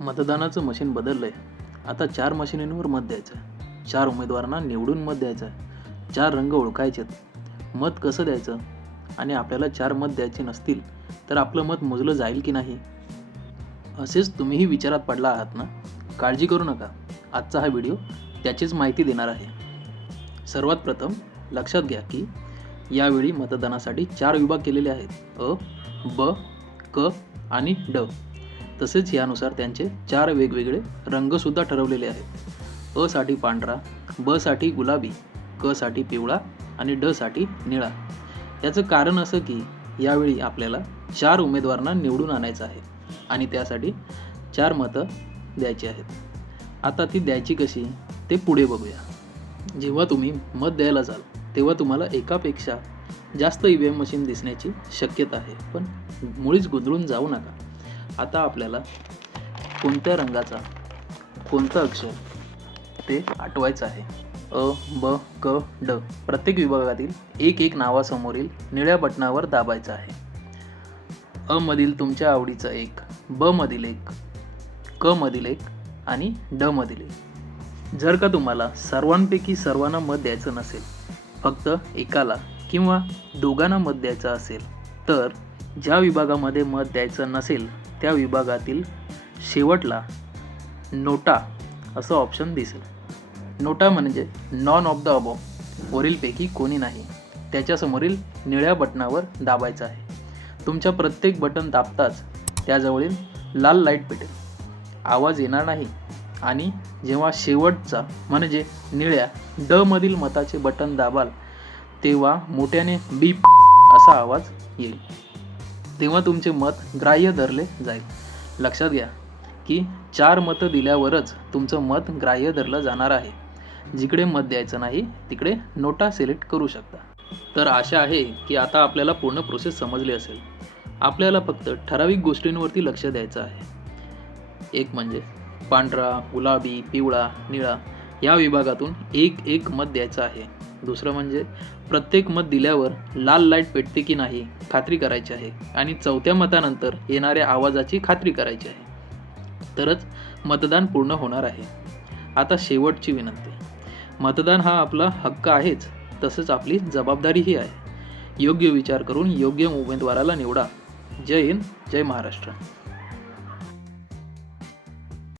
मतदानाचं मशीन बदललंय. आता 4 मशिनींवर मत द्यायचं आहे. 4 उमेदवारांना निवडून मत द्यायचं आहे. 4 रंग ओळखायचेत. मत कसं द्यायचं आणि आपल्याला 4 मत द्यायचे नसतील तर आपलं मत मोजलं जाईल की नाही, असेच तुम्हीही विचारात पडला आहात ना? काळजी करू नका. आजचा हा व्हिडिओ त्याचीच माहिती देणार आहे. सर्वात प्रथम लक्षात घ्या की यावेळी मतदानासाठी 4 विभाग केलेले आहेत. अ, ब, क आणि ड. तसेच यानुसार त्यांचे 4 वेगवेगळे रंगसुद्धा ठरवलेले आहेत. अ साठी पांढरा, ब साठी गुलाबी, क साठी पिवळा आणि ड साठी निळा. याचं कारण असं की यावेळी आपल्याला 4 उमेदवारांना निवडून आणायचं आहे आणि त्यासाठी 4 मतं द्यायची आहेत. आता ती द्यायची कशी ते पुढे बघूया. जेव्हा तुम्ही मत द्यायला जाल तेव्हा तुम्हाला एकापेक्षा जास्त EVM मशीन दिसण्याची शक्यता आहे, पण मुळीच गोंधळून जाऊ नका. आता आपल्याला कोणत्या रंगाचा कोणतं अक्षर ते आठवायचं आहे. अ, ब, क, ड प्रत्येक विभागातील एक एक नावासमोरील निळ्या बटणावर दाबायचं आहे. अ मधील तुमच्या आवडीचं एक, ब मधील एक, क मधील एक आणि ड मधील एक. जर का तुम्हाला सर्वांपैकी सर्वांना मत द्यायचं नसेल, फक्त एकाला किंवा दोघांना मत द्यायचं असेल, तर ज्या विभागामध्ये मत द्यायचं नसेल त्या विभागातील शेवटला नोटा असं ऑप्शन दिसेल. नोटा म्हणजे नॉन ऑफ द अबोव, वरीलपैकी कोणी नाही. त्याच्यासमोरील निळ्या बटणावर दाबायचं आहे. तुमच्या प्रत्येक बटन दाबताच त्याजवळील लाल लाईट पेटेल. आवाज येणार नाही आणि जेव्हा शेवटचा म्हणजे निळ्या ड मधील मताचे बटन दाबाल तेव्हा मोठ्याने बीप असा आवाज येईल. तेव्हा तुमचे मत ग्राह्य धरले जाईल. लक्षात घ्या की 4 मतं दिल्यावरच तुमचं मत ग्राह्य धरलं जाणार आहे. जिकडे मत द्यायचं नाही तिकडे नोटा सिलेक्ट करू शकता. तर आशा आहे की आता आपल्याला पूर्ण प्रोसेस समजली असेल. आपल्याला फक्त ठराविक गोष्टींवरती लक्ष द्यायचं आहे. एक म्हणजे पांढरा, गुलाबी, पिवळा, निळा या विभागातून एक एक मत द्यायचं आहे. दुसरं म्हणजे प्रत्येक मत दिल्यावर लाल लाईट पेटते की नाही खात्री करायची आहे आणि 4थ्या मतानंतर येणाऱ्या आवाजाची खात्री करायची आहे. तरच मतदान पूर्ण होणार आहे. आता शेवटची विनंती. मतदान हा आपला हक्क आहेच, तसंच आपली जबाबदारीही आहे. योग्य विचार करून योग्य उमेदवाराला निवडा. जय हिंद, जय महाराष्ट्र.